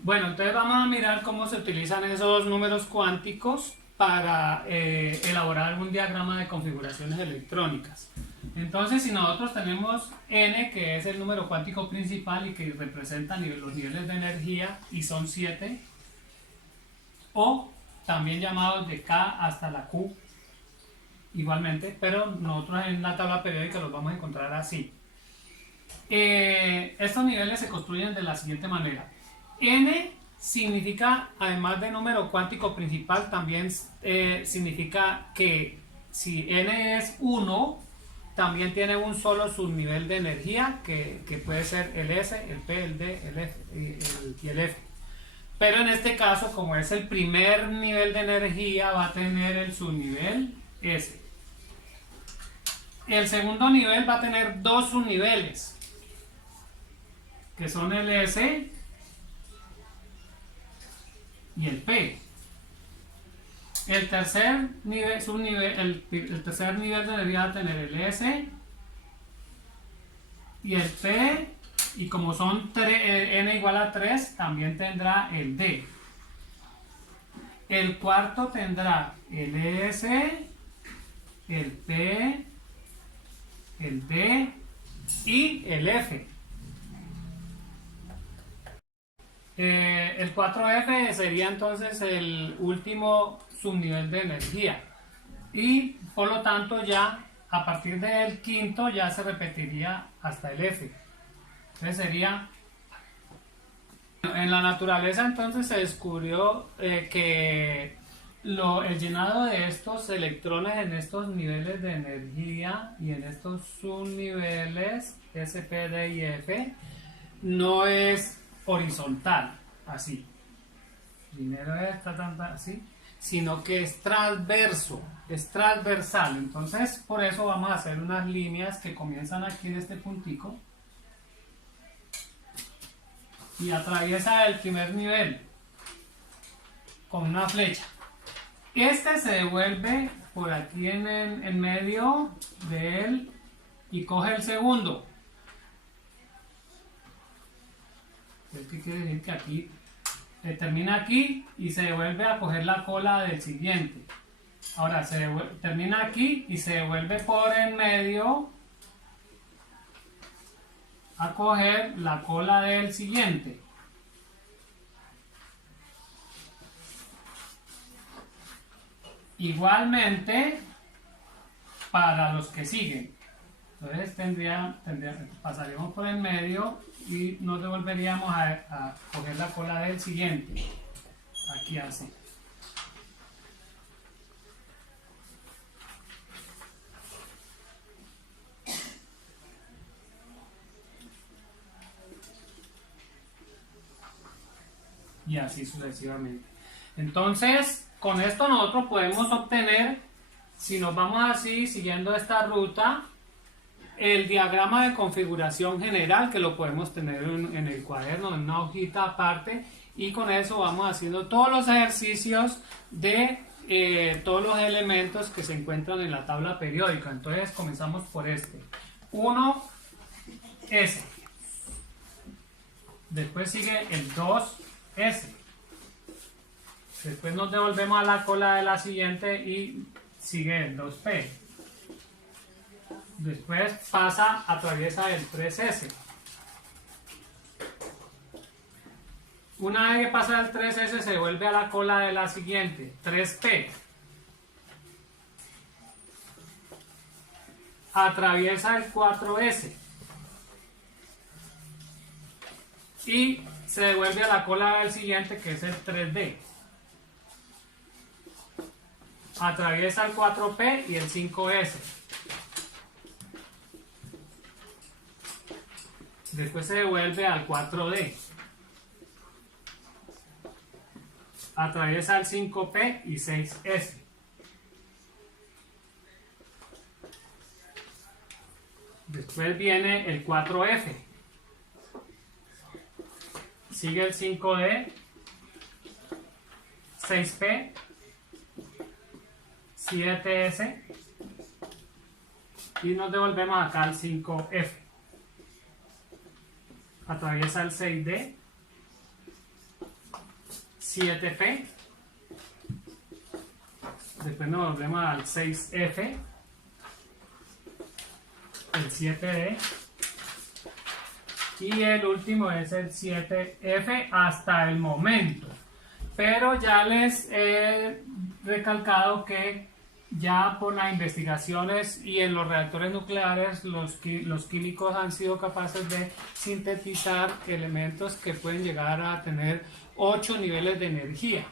Bueno, entonces vamos a mirar cómo se utilizan esos números cuánticos para elaborar un diagrama de configuraciones electrónicas. Entonces, si nosotros tenemos n, que es el número cuántico principal y que representa los niveles de energía, y son 7, o también llamados de k hasta la q, igualmente, pero nosotros en la tabla periódica los vamos a encontrar así. Estos niveles se construyen de la siguiente manera. N significa, además de número cuántico principal, también significa que si n es 1, también tiene un solo subnivel de energía, que puede ser el S, el P, el D, el F y el F. Pero en este caso, como es el primer nivel de energía, va a tener el subnivel S. El segundo nivel va a tener dos subniveles, que son el S y el P. El tercer nivel, el tercer nivel de energía va a tener el S y el P, y como son n igual a 3, también tendrá el D. El cuarto tendrá el S, el P, el D y el F. El 4F sería entonces el último subnivel de energía, y por lo tanto ya a partir del quinto ya se repetiría hasta el F. Entonces sería, en la naturaleza entonces se descubrió que el llenado de estos electrones en estos niveles de energía y en estos subniveles S, P, D y F no es horizontal, así, primero así, sino que es transverso, es transversal. Entonces por eso vamos a hacer unas líneas que comienzan aquí en este puntico y atraviesa el primer nivel con una flecha. Este se devuelve por aquí en medio de él y coge el segundo. ¿Qué quiere decir? Que aquí termina aquí y se devuelve a coger la cola del siguiente. Ahora termina aquí y se devuelve por en medio a coger la cola del siguiente. Igualmente para los que siguen. Entonces pasaríamos por el medio y nos devolveríamos a coger la cola del siguiente. Aquí así. Y así sucesivamente. Entonces, con esto nosotros podemos obtener, si nos vamos así siguiendo esta ruta, el diagrama de configuración general, que lo podemos tener en el cuaderno, en una hojita aparte, y con eso vamos haciendo todos los ejercicios de todos los elementos que se encuentran en la tabla periódica. Entonces comenzamos por este 1S, después sigue el 2S, después nos devolvemos a la cola de la siguiente y sigue el 2P. Después atraviesa el 3S. Una vez que pasa el 3S se vuelve a la cola de la siguiente, 3P. Atraviesa el 4S. Y se devuelve a la cola del siguiente, que es el 3D. Atraviesa el 4P y el 5S. Después se devuelve al 4D. Atraviesa el 5P y 6S. Después viene el 4F. Sigue el 5D, 6P, 7S y nos devolvemos acá al 5F. Atraviesa el 6D, 7P, después nos volvemos al 6F, el 7D, y el último es el 7F hasta el momento. Pero ya les he recalcado que ya por las investigaciones y en los reactores nucleares los químicos han sido capaces de sintetizar elementos que pueden llegar a tener 8 niveles de energía.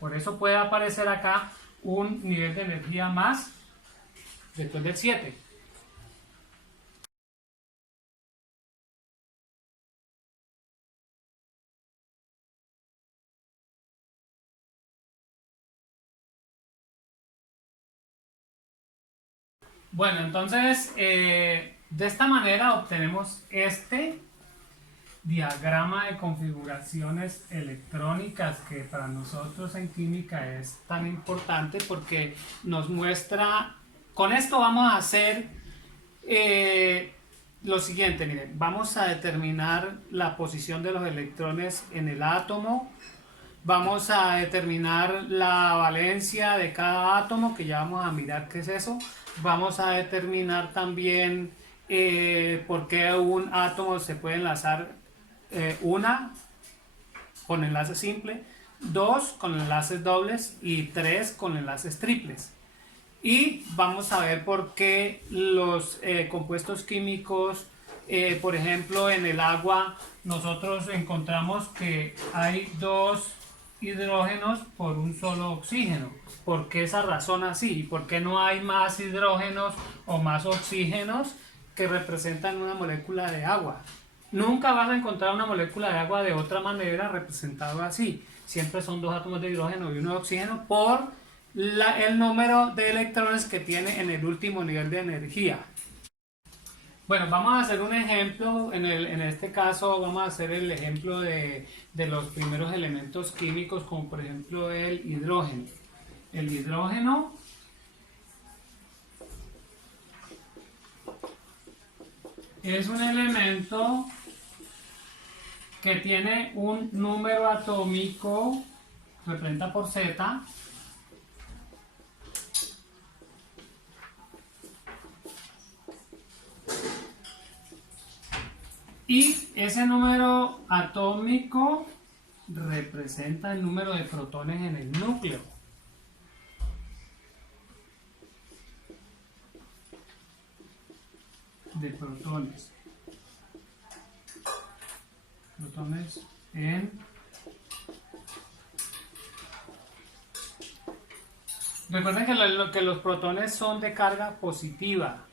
Por eso puede aparecer acá un nivel de energía más después del 7. Bueno, entonces de esta manera obtenemos este diagrama de configuraciones electrónicas que para nosotros en química es tan importante porque nos muestra, con esto vamos a hacer lo siguiente, miren, vamos a determinar la posición de los electrones en el átomo, vamos a determinar la valencia de cada átomo, que ya vamos a mirar qué es eso. Vamos a determinar también por qué un átomo se puede enlazar una con enlace simple, 2 con enlaces dobles y 3 con enlaces triples. Y vamos a ver por qué los compuestos químicos, por ejemplo en el agua nosotros encontramos que hay 2 hidrógenos por un solo oxígeno. ¿Por qué esa razón así? ¿Y por qué no hay más hidrógenos o más oxígenos que representan una molécula de agua? Nunca vas a encontrar una molécula de agua de otra manera representada así. Siempre son 2 átomos de hidrógeno y 1 de oxígeno por el número de electrones que tiene en el último nivel de energía. Bueno, vamos a hacer un ejemplo, en este caso vamos a hacer el ejemplo de los primeros elementos químicos, como por ejemplo el hidrógeno. El hidrógeno es un elemento que tiene un número atómico, representa por Z, y ese número atómico representa el número de protones en el núcleo. De protones. Protones en recuerden que los protones son de carga positiva.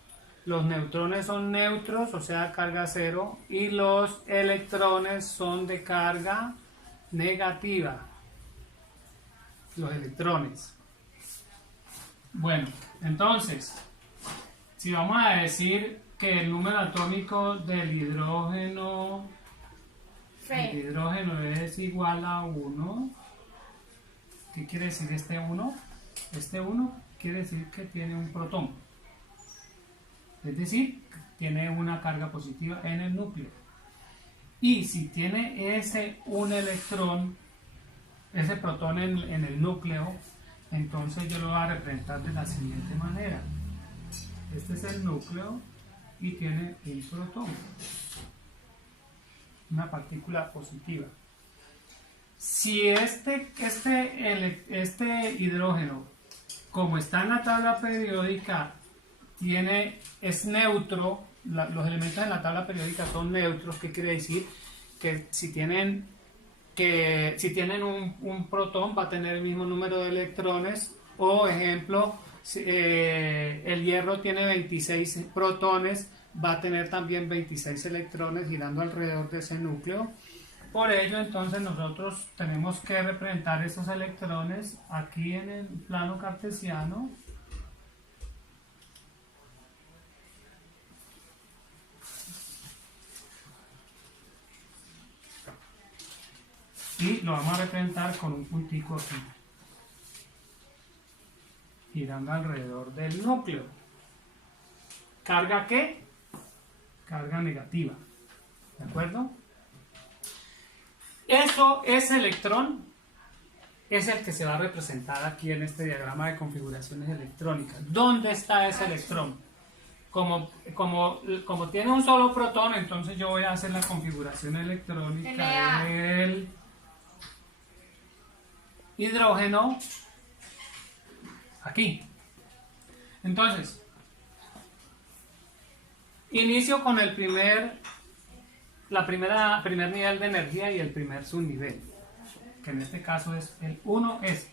Los neutrones son neutros, o sea, carga cero, y los electrones son de carga negativa. Los electrones. Bueno, entonces, si vamos a decir que el número atómico del hidrógeno, es igual a 1, ¿qué quiere decir este 1? Este 1 quiere decir que tiene un protón. Es decir, tiene una carga positiva en el núcleo. Y si tiene ese un electrón, ese protón en el núcleo, entonces yo lo voy a representar de la siguiente manera. Este es el núcleo y tiene un protón, una partícula positiva. Si este hidrógeno, como está en la tabla periódica, es neutro, los elementos en la tabla periódica son neutros. ¿Qué quiere decir? Que si tienen un protón va a tener el mismo número de electrones, o ejemplo, el hierro tiene 26 protones, va a tener también 26 electrones girando alrededor de ese núcleo. Por ello, entonces nosotros tenemos que representar esos electrones aquí en el plano cartesiano. Y lo vamos a representar con un puntico aquí, girando alrededor del núcleo. ¿Carga qué? Carga negativa. ¿De acuerdo? Eso, ese electrón es el que se va a representar aquí en este diagrama de configuraciones electrónicas. ¿Dónde está ese electrón? Como tiene un solo protón, entonces yo voy a hacer la configuración electrónica del hidrógeno aquí. Entonces, inicio con el primer nivel de energía y el primer subnivel, que en este caso es el 1s.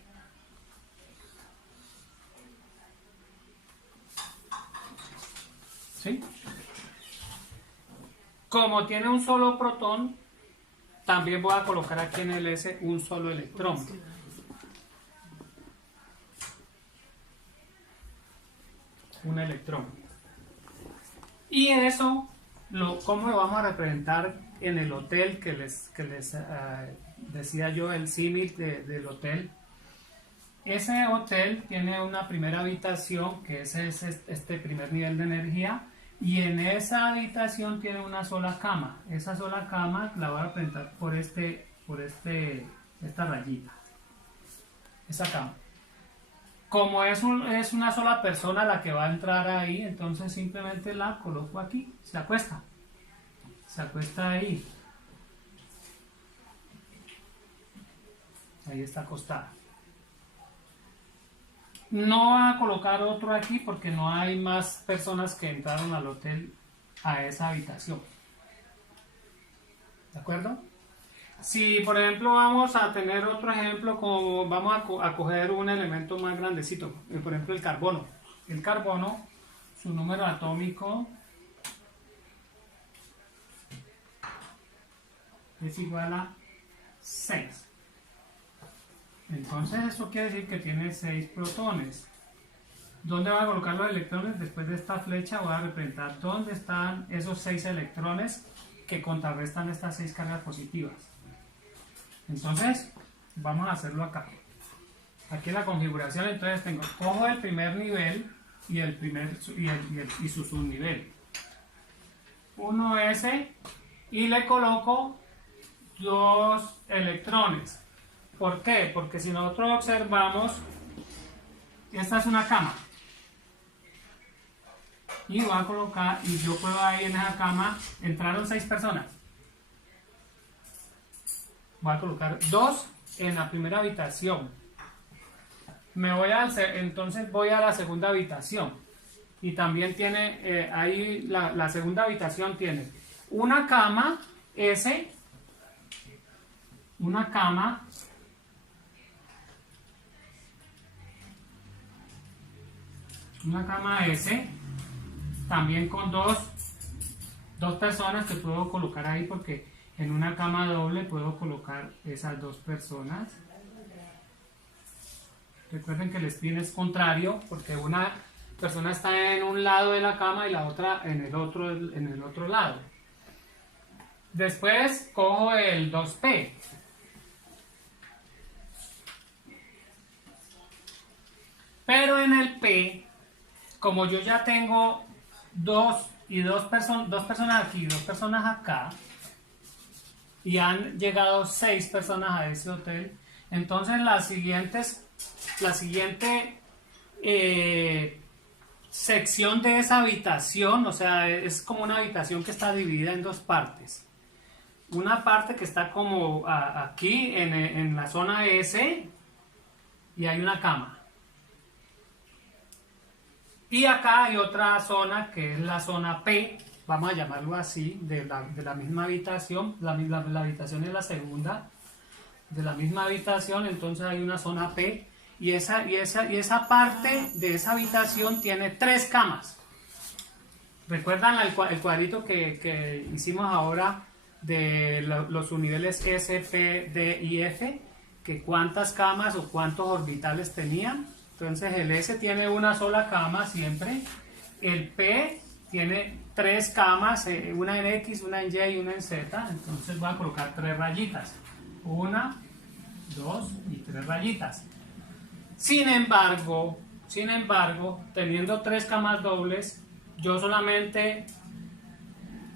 ¿Sí? Como tiene un solo protón, también voy a colocar aquí en el S un solo electrón. Un electrón. Y eso, ¿cómo lo vamos a representar en el hotel que les decía yo, el símil del hotel? Ese hotel tiene una primera habitación, que es este primer nivel de energía, y en esa habitación tiene una sola cama. Esa sola cama la voy a representar por esta rayita. Esa cama. Como es una sola persona la que va a entrar ahí, entonces simplemente la coloco aquí, se acuesta ahí, está acostada. No voy a colocar otro aquí porque no hay más personas que entraron al hotel a esa habitación, ¿de acuerdo? Si por ejemplo vamos a tener otro ejemplo, como vamos a coger un elemento más grandecito, por ejemplo el carbono. El carbono, su número atómico es igual a 6. Entonces eso quiere decir que tiene 6 protones. ¿Dónde voy a colocar los electrones? Después de esta flecha voy a representar dónde están esos 6 electrones que contrarrestan estas 6 cargas positivas. Entonces, vamos a hacerlo acá. Aquí en la configuración, entonces cojo el primer nivel y su subnivel. 1s y le coloco 2 electrones. ¿Por qué? Porque si nosotros observamos, esta es una cama. Y voy a colocar, y yo puedo ahí en esa cama, entraron 6 personas. Voy a colocar 2 en la primera habitación. Entonces voy a la segunda habitación. Y también tiene, ahí la segunda habitación tiene una cama S, una cama S, también con dos personas que puedo colocar ahí, porque en una cama doble puedo colocar esas 2 personas. Recuerden que el spin es contrario, porque una persona está en un lado de la cama y la otra en el otro lado. Después cojo el 2p. Pero en el p, como yo ya tengo 2 personas aquí y 2 personas acá, y han llegado 6 personas a ese hotel, entonces la siguiente sección de esa habitación, o sea, es como una habitación que está dividida en 2 partes. Una parte que está como aquí en la zona S, y hay una cama. Y acá hay otra zona que es la zona P, vamos a llamarlo así, de la misma habitación. La habitación es la segunda de la misma habitación, entonces hay una zona P, y esa parte de esa habitación tiene 3 camas. ¿Recuerdan el cuadrito que hicimos ahora de los subniveles S, P, D y F? Que cuántas camas o cuántos orbitales tenían. Entonces el S tiene una sola cama siempre. El P tiene 3 camas, una en X, una en Y y una en Z. Entonces voy a colocar 3 rayitas. 1, 2 y 3 rayitas. Sin embargo, teniendo 3 camas dobles,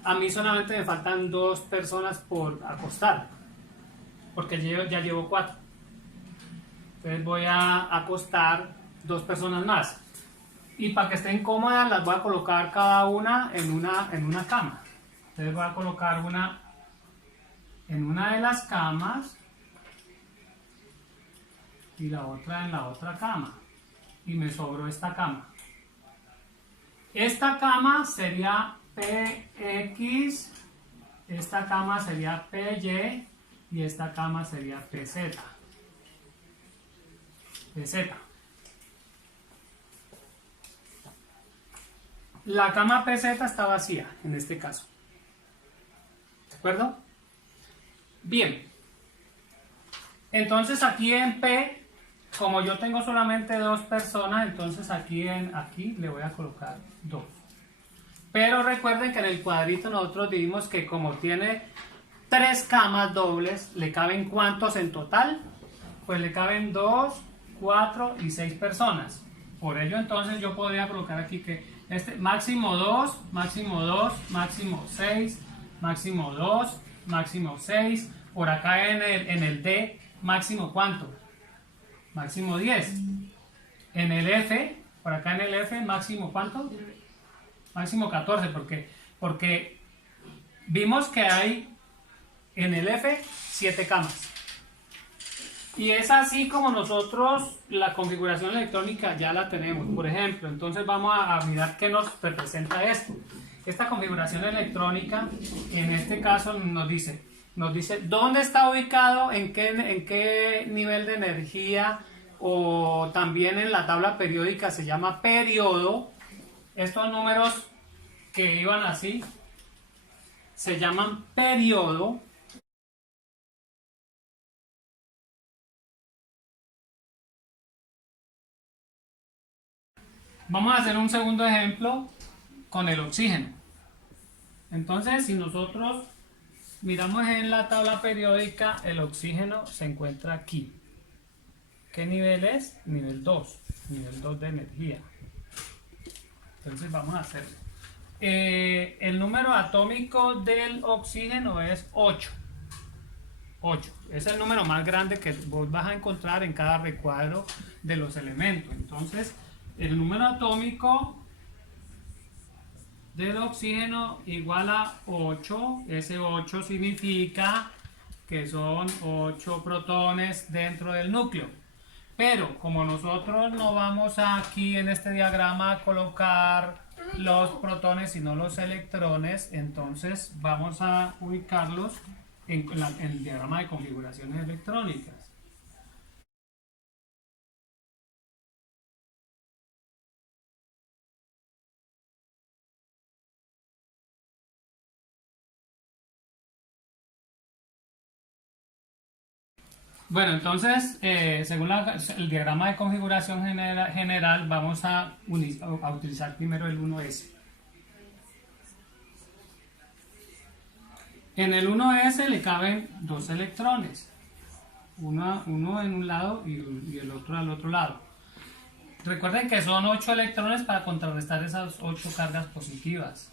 a mí solamente me faltan 2 personas por acostar, porque ya llevo 4. Entonces voy a acostar 2 personas más. Y para que estén cómodas las voy a colocar cada una en una cama. Entonces voy a colocar una en una de las camas y la otra en la otra cama. Y me sobró esta cama. Esta cama sería PX, esta cama sería PY y esta cama sería PZ. PZ. La cama PZ está vacía en este caso. ¿De acuerdo? Bien. Entonces aquí en P, como yo tengo solamente 2 personas, entonces aquí le voy a colocar 2. Pero recuerden que en el cuadrito nosotros dijimos que como tiene 3 camas dobles, ¿le caben cuántos en total? Pues le caben 2, 4 y 6 personas. Por ello entonces yo podría colocar aquí que máximo 2, máximo 2, máximo 6, máximo 2, máximo 6. Por acá en el D, máximo ¿cuánto? Máximo 10. En el F, por acá en el F, máximo ¿cuánto? Máximo 14, porque vimos que hay en el F 7 camas. Y es así como nosotros la configuración electrónica ya la tenemos. Por ejemplo, entonces vamos a mirar qué nos representa esto. Esta configuración electrónica, en este caso nos dice dónde está ubicado, en qué nivel de energía, o también en la tabla periódica se llama periodo. Estos números que iban así se llaman periodo. Vamos a hacer un segundo ejemplo con el oxígeno. Entonces, si nosotros miramos en la tabla periódica, el oxígeno se encuentra aquí. ¿Qué nivel es? Nivel 2. Nivel 2 de energía. Entonces vamos a hacerlo. El número atómico del oxígeno es 8. 8. Es el número más grande que vos vas a encontrar en cada recuadro de los elementos. Entonces, el número atómico del oxígeno igual a 8. Ese 8 significa que son 8 protones dentro del núcleo. Pero como nosotros no vamos aquí en este diagrama a colocar los protones sino los electrones, entonces vamos a ubicarlos en el diagrama de configuraciones electrónicas. Bueno, entonces, según el diagrama de configuración general, vamos a utilizar primero el 1S. En el 1S le caben 2 electrones, uno en un lado y el otro al otro lado. Recuerden que son 8 electrones para contrarrestar esas 8 cargas positivas.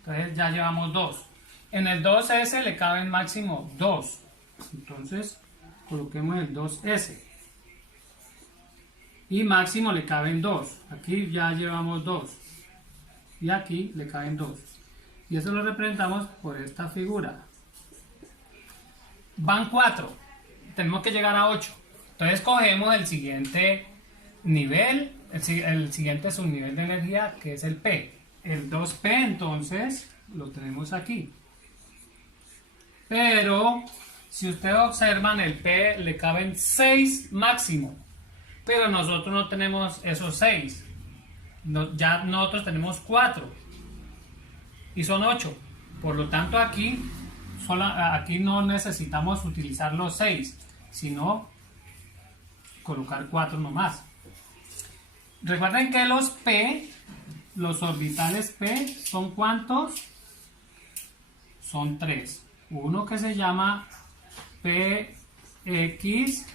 Entonces ya llevamos 2. En el 2S le caben máximo 2. Entonces coloquemos el 2S. Y máximo le caben 2. Aquí ya llevamos 2. Y aquí le caben 2. Y eso lo representamos por esta figura. Van 4. Tenemos que llegar a 8. Entonces cogemos el siguiente nivel, el siguiente subnivel de energía, que es el P. El 2P entonces lo tenemos aquí. Pero si ustedes observan, el P le caben 6 máximo. Pero nosotros no tenemos esos 6. Ya nosotros tenemos 4. Y son 8. Por lo tanto aquí no necesitamos utilizar los 6, sino colocar 4 nomás. Recuerden que los P, los orbitales P, ¿son cuántos? Son 3. Uno que se llama PX,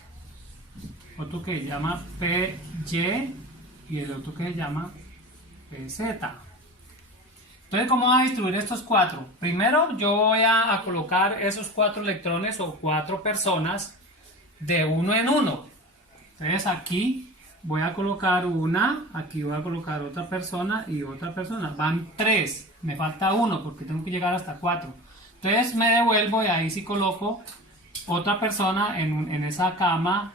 otro que se llama PY y el otro que se llama PZ. Entonces, ¿cómo voy a distribuir estos 4? Primero yo voy a colocar esos 4 electrones o 4 personas de uno en uno. Entonces aquí voy a colocar una, aquí voy a colocar otra persona y otra persona. Van 3, me falta 1 porque tengo que llegar hasta 4. Entonces me devuelvo y ahí sí coloco otra persona en esa cama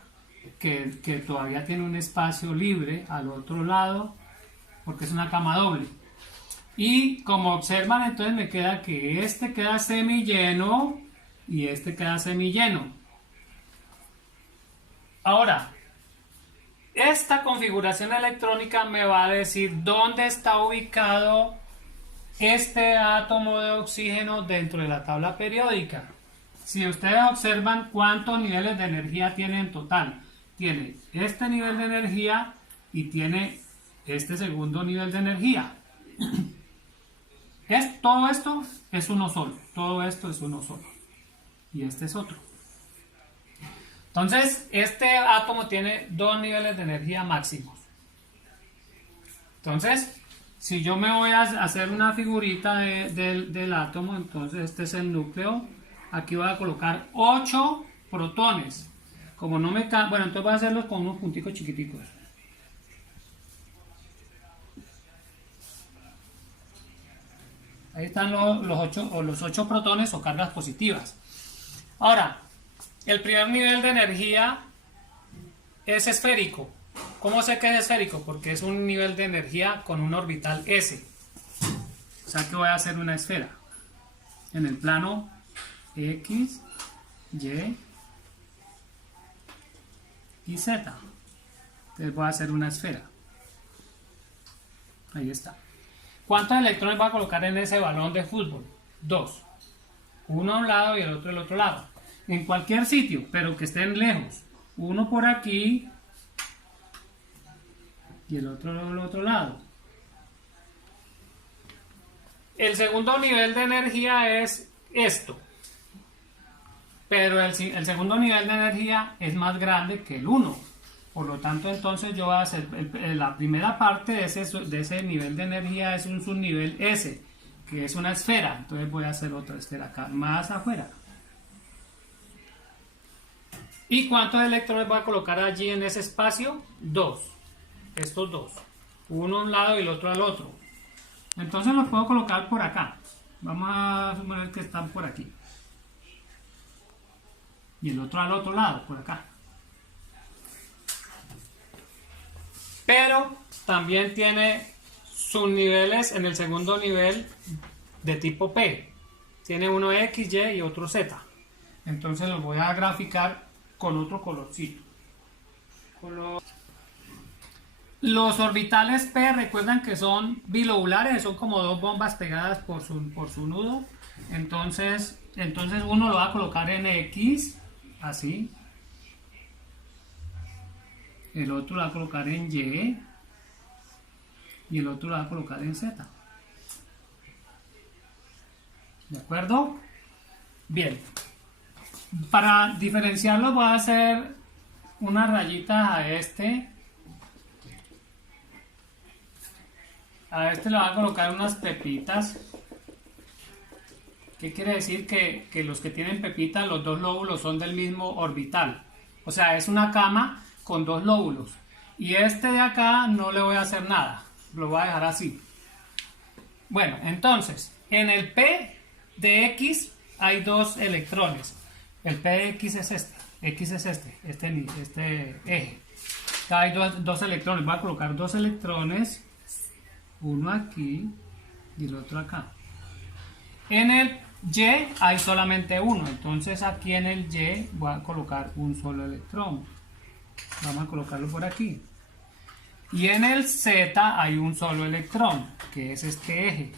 que todavía tiene un espacio libre al otro lado porque es una cama doble. Y como observan, entonces me queda que este queda semilleno y este queda semilleno. Ahora, esta configuración electrónica me va a decir dónde está ubicado este átomo de oxígeno dentro de la tabla periódica. Si ustedes observan cuántos niveles de energía tiene en total, tiene este nivel de energía y tiene este segundo nivel de energía. Todo esto es uno solo, todo esto es uno solo y este es otro. Entonces, este átomo tiene 2 niveles de energía máximos. Entonces, si yo me voy a hacer una figurita del átomo, entonces este es el núcleo. Aquí voy a colocar 8 protones. Como no me bueno, entonces voy a hacerlos con unos punticos chiquiticos. Ahí están los 8 protones o cargas positivas. Ahora, el primer nivel de energía es esférico. ¿Cómo sé que es esférico? Porque es un nivel de energía con un orbital S. O sea que voy a hacer una esfera. En el plano X, Y y Z. Entonces voy a hacer una esfera. Ahí está. ¿Cuántos electrones va a colocar en ese balón de fútbol? 2. Uno a un lado y el otro al otro lado. En cualquier sitio, pero que estén lejos. Uno por aquí y el otro al otro lado. El segundo nivel de energía es esto. Pero el segundo nivel de energía es más grande que el 1. Por lo tanto, entonces yo voy a hacer la primera parte de ese nivel de energía es un subnivel S, que es una esfera. Entonces voy a hacer otra esfera acá, más afuera. ¿Y cuántos electrones voy a colocar allí en ese espacio? 2. Estos 2. Uno a un lado y el otro al otro. Entonces los puedo colocar por acá. Vamos a suponer que están por aquí. Y el otro al otro lado, por acá. Pero también tiene subniveles en el segundo nivel de tipo P. Tiene uno X, Y y otro Z. Entonces los voy a graficar con otro colorcito. Los orbitales P, recuerdan que son bilobulares, son como 2 bombas pegadas por su nudo. Entonces uno lo va a colocar en X, así. El otro lo va a colocar en Y y el otro lo va a colocar en Z. ¿De acuerdo? Bien. Para diferenciarlo voy a hacer unas rayitas a este. A este le voy a colocar unas pepitas. ¿Qué quiere decir? Que los que tienen pepitas, los 2 lóbulos son del mismo orbital. O sea, es una cama con 2 lóbulos. Y este de acá no le voy a hacer nada. Lo voy a dejar así. Bueno, entonces, en el P de X hay 2 electrones. El P de X es este. X es este eje. Acá hay 2 electrones. Voy a colocar 2 electrones. Uno aquí y el otro acá. En el Y hay solamente uno. Entonces aquí en el Y voy a colocar un solo electrón. Vamos a colocarlo por aquí. Y en el Z hay un solo electrón, que es este eje.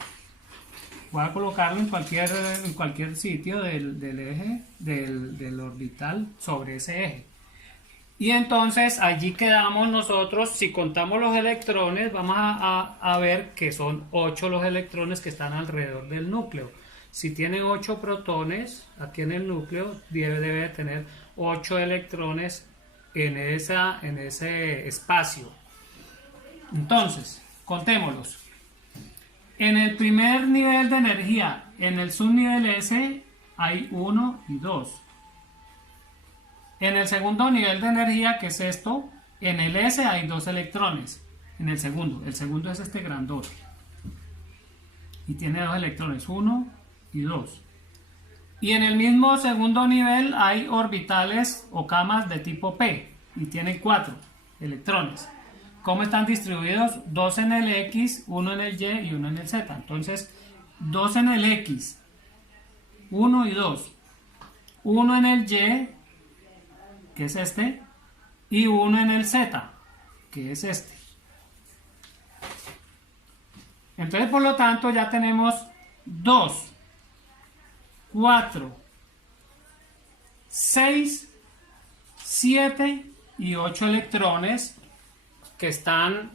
Voy a colocarlo en cualquier sitio del eje, del orbital sobre ese eje. Y entonces allí quedamos nosotros. Si contamos los electrones, vamos a ver que son 8 los electrones que están alrededor del núcleo. Si tiene 8 protones aquí en el núcleo, debe tener 8 electrones en ese espacio. Entonces, contémoslos. En el primer nivel de energía, en el subnivel S, hay 1 y 2. En el segundo nivel de energía, que es esto, en el S hay 2 electrones. En el segundo es este grandote. Y tiene 2 electrones, 1 y 2. Y en el mismo segundo nivel hay orbitales o camas de tipo P. Y tienen 4 electrones. ¿Cómo están distribuidos? 2 en el X, 1 en el Y y 1 en el Z. Entonces, 2 en el X, 1 y 2. 1 en el Y, que es este, y 1 en el Z, que es este. Entonces, por lo tanto, ya tenemos 2, 4, 6, 7 y 8 electrones que están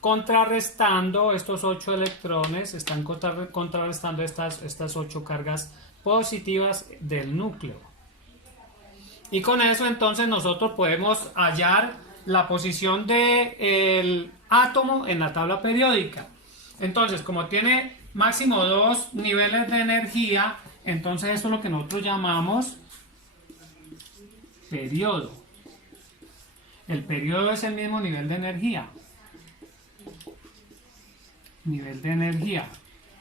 contrarrestando estos 8 electrones, están contrarrestando estas 8 cargas positivas del núcleo. Y con eso entonces nosotros podemos hallar la posición del átomo en la tabla periódica. Entonces, como tiene máximo 2 niveles de energía, entonces esto es lo que nosotros llamamos periodo. El periodo es el mismo nivel de energía. Nivel de energía.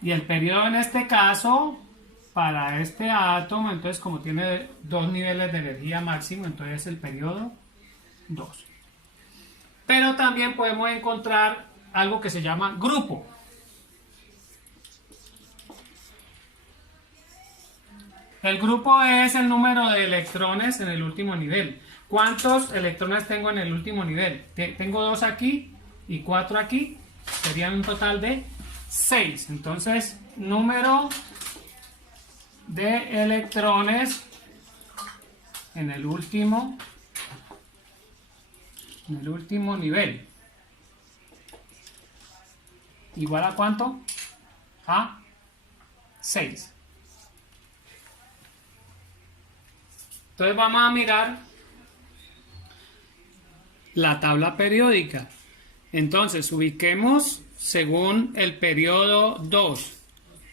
Y el periodo en este caso, para este átomo, entonces como tiene 2 niveles de energía máximo, entonces el periodo 2. Pero también podemos encontrar algo que se llama grupo. El grupo es el número de electrones en el último nivel. ¿Cuántos electrones tengo en el último nivel? Tengo 2 aquí y 4 aquí. Serían un total de 6. Entonces, número de electrones en el último nivel. ¿Igual a cuánto? A 6. Entonces vamos a mirar la tabla periódica. Entonces ubiquemos según el periodo 2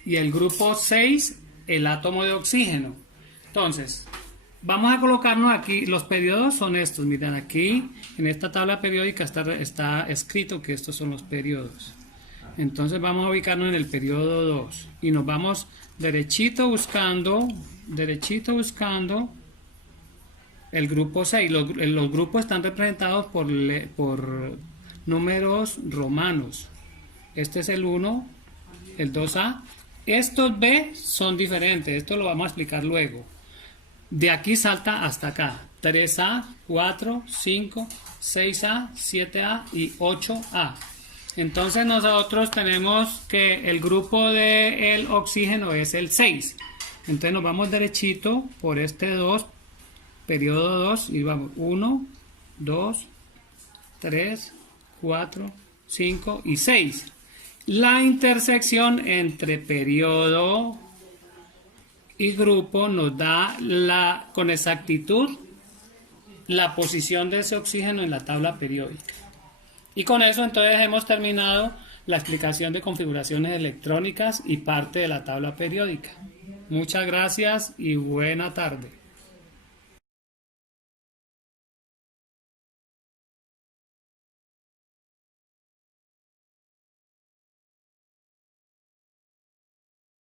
y el grupo 6 el átomo de oxígeno. Entonces vamos a colocarnos aquí, los periodos son estos, miren aquí en esta tabla periódica está escrito que estos son los periodos. Entonces vamos a ubicarnos en el periodo 2 y nos vamos derechito buscando el grupo 6. Los grupos están representados por números romanos. Este es el 1, el 2A. Estos B son diferentes. Esto lo vamos a explicar luego. De aquí salta hasta acá. 3A, 4, 5, 6A, 7A y 8A. Entonces nosotros tenemos que el grupo del oxígeno es el 6. Entonces nos vamos derechito por este 2. Periodo 2 y vamos 1, 2, 3, 4, 5 y 6. La intersección entre periodo y grupo nos da con exactitud la posición de ese oxígeno en la tabla periódica. Y con eso entonces hemos terminado la explicación de configuraciones electrónicas y parte de la tabla periódica. Muchas gracias y buena tarde.